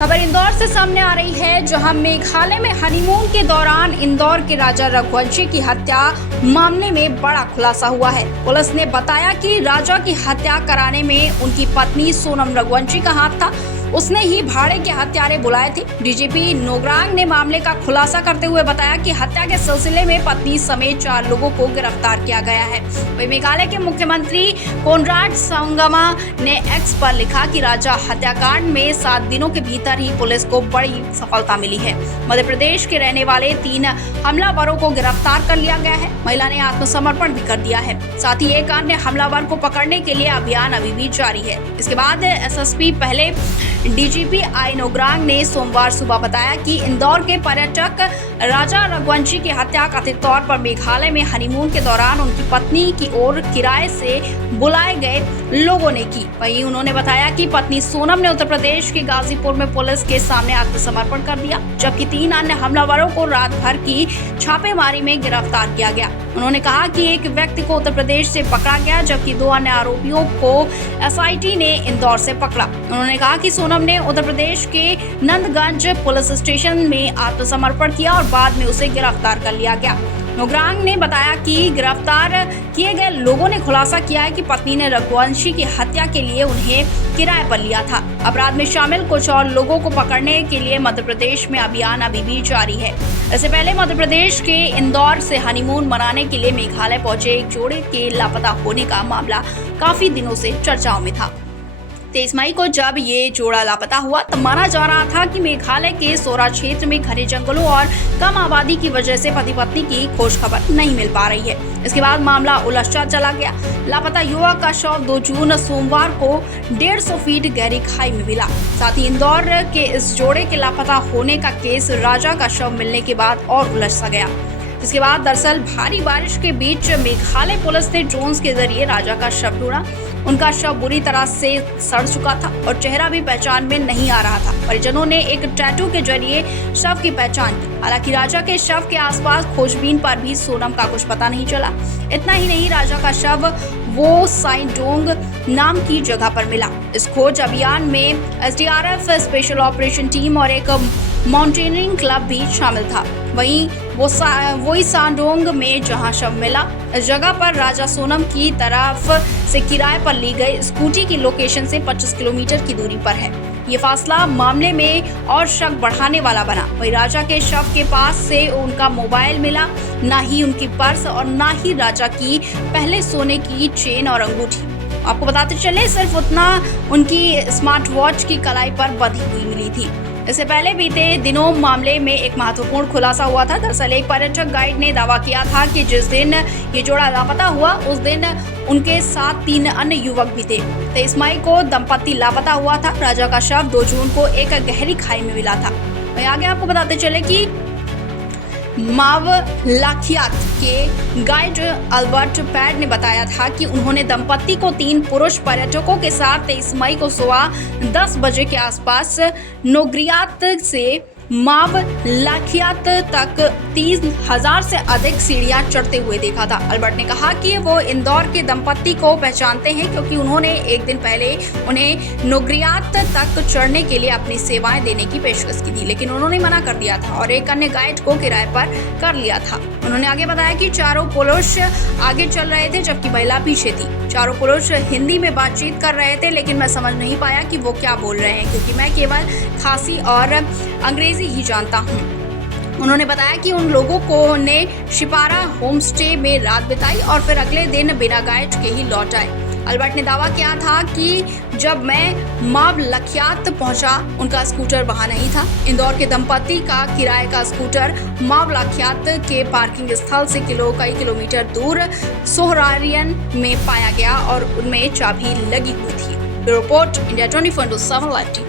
खबर इंदौर से सामने आ रही है, जहां मेघालय में हनीमून के दौरान इंदौर के राजा रघुवंशी की हत्या मामले में बड़ा खुलासा हुआ है। पुलिस ने बताया कि राजा की हत्या कराने में उनकी पत्नी सोनम रघुवंशी का हाथ था। उसने ही भाड़े के हत्यारे बुलाए थे। डीजीपी नोग्रांग ने मामले का खुलासा करते हुए बताया कि हत्या के सिलसिले में पत्नी समेत 4 लोगों को गिरफ्तार किया गया है। वहीं मेघालय के मुख्यमंत्री कोनराड संगमा ने एक्स पर लिखा कि राजा हत्याकांड में 7 दिनों के भीतर ही पुलिस को बड़ी सफलता मिली है। मध्य प्रदेश के रहने वाले 3 हमलावरों को गिरफ्तार कर लिया गया है। महिला ने आत्मसमर्पण भी कर दिया है। साथ ही एक अन्य हमलावर को पकड़ने के लिए अभियान अभी भी जारी है। इसके बाद एसएसपी पहले डीजीपी आई नोग्रांग ने सोमवार सुबह बताया कि इंदौर के पर्यटक राजा रघुवंशी की हत्या कथित तौर पर मेघालय में हनीमून के दौरान उनकी पत्नी की ओर किराए से बुलाए गए लोगों ने की। वहीं उन्होंने बताया कि पत्नी सोनम ने उत्तर प्रदेश के गाजीपुर में पुलिस के सामने आत्मसमर्पण कर दिया, जबकि 3 अन्य हमलावरों को रात भर की छापेमारी में गिरफ्तार किया गया। उन्होंने कहा कि एक व्यक्ति को उत्तर प्रदेश से पकड़ा गया, जबकि 2 अन्य आरोपियों को एसआईटी ने इंदौर से पकड़ा। उन्होंने कहा कि सोनम ने उत्तर प्रदेश के नंदगंज पुलिस स्टेशन में आत्मसमर्पण किया और बाद में उसे गिरफ्तार कर लिया गया। नोग्रांग ने बताया कि गिरफ्तार किए गए लोगों ने खुलासा किया है कि पत्नी ने रघुवंशी की हत्या के लिए उन्हें किराए पर लिया था। अपराध में शामिल कुछ और लोगों को पकड़ने के लिए मध्य प्रदेश में अभियान अभी भी जारी है। इससे पहले मध्य प्रदेश के इंदौर से हनीमून मनाने के लिए मेघालय पहुंचे एक जोड़े के लापता होने का मामला काफी दिनों से चर्चाओं में था। 23 मई को जब ये जोड़ा लापता हुआ तब माना जा रहा था कि मेघालय के सोरा क्षेत्र में घने जंगलों और कम आबादी की वजह से पति पत्नी की खोज खबर नहीं मिल पा रही है। इसके बाद मामला उलझता चला गया। लापता युवक का शव 2 जून सोमवार को 150 फीट गहरी खाई में मिला। साथ ही इंदौर के इस जोड़े के लापता होने का केस राजा का शव मिलने के बाद और उलझ गया। इसके बाद दरअसल भारी बारिश के बीच मेघालय पुलिस ने ड्रोन के जरिए राजा का शव ढूंढा। उनका शव बुरी तरह से सड़ चुका था और चेहरा भी पहचान में नहीं आ रहा था। परिजनों ने एक टैटू के जरिए शव की पहचान की। हालांकि राजा के शव के आसपास खोजबीन पर भी सोनम का कुछ पता नहीं चला। इतना ही नहीं, राजा का शव वो साइडोंग नाम की जगह पर मिला। इस खोज अभियान में एसडीआरएफ स्पेशल ऑपरेशन टीम और एक माउंटेनियरिंग क्लब भी शामिल था। वहीं वही सांडोंग में जहां शव मिला, इस जगह पर राजा सोनम की तरफ से किराए पर ली गई स्कूटी की लोकेशन से 25 किलोमीटर की दूरी पर है। ये फासला मामले में और शक बढ़ाने वाला बना। वहीं राजा के शव के पास से उनका मोबाइल मिला, ना ही उनकी पर्स और ना ही राजा की पहले सोने की चेन और अंगूठी। आपको बताते चले, सिर्फ उतना उनकी स्मार्ट वॉच की कलाई पर बंधी हुई मिली थी। इससे पहले बीते दिनों मामले में एक महत्वपूर्ण खुलासा हुआ था। दरअसल एक पर्यटक गाइड ने दावा किया था कि जिस दिन ये जोड़ा लापता हुआ उस दिन उनके साथ 3 अन्य युवक भी थे। 23 मई को दंपति लापता हुआ था। राजा का शव 2 जून को एक गहरी खाई में मिला था। वहीं आगे आपको बताते चले कि माव लाखियात के गाइड अल्बर्ट पैड ने बताया था कि उन्होंने दंपति को 3 पुरुष पर्यटकों के साथ 23 मई को सुबह 10 बजे के आसपास नोग्रियात से माव लाखियात तक 30,000 से अधिक सीढ़ियां चढ़ते हुए देखा था। अल्बर्ट ने कहा कि वो इंदौर के दंपति को पहचानते हैं, क्योंकि उन्होंने एक दिन पहले उन्हें नोग्रियात तक चढ़ने के लिए अपनी सेवाएं देने की पेशकश की थी, लेकिन उन्होंने मना कर दिया था और एक अन्य गाइड को किराए पर कर लिया था। उन्होंने आगे बताया कि 4 पुरुष आगे चल रहे थे, जबकि महिला पीछे थी। 4 पुरुष हिंदी में बातचीत कर रहे थे, लेकिन मैं समझ नहीं पाया कि वो क्या बोल रहे हैं, क्योंकि मैं केवल खासी और अंग्रेजी ही जानता हूँ। उन्होंने बताया कि उन लोगों को ने शिपारा होम स्टे में रात बिताई और फिर अगले दिन बिना गाइड के ही लौट आए। अल्बर्ट ने दावा किया था कि जब मैं माव लखियात पहुंचा, उनका स्कूटर वहां नहीं था। इंदौर के दंपति का किराए का स्कूटर माव लखियात के पार्किंग स्थल से कई किलोमीटर दूर सोहरारियन में पाया गया और उनमें चाबी लगी हुई थी। Report India 24/7 live.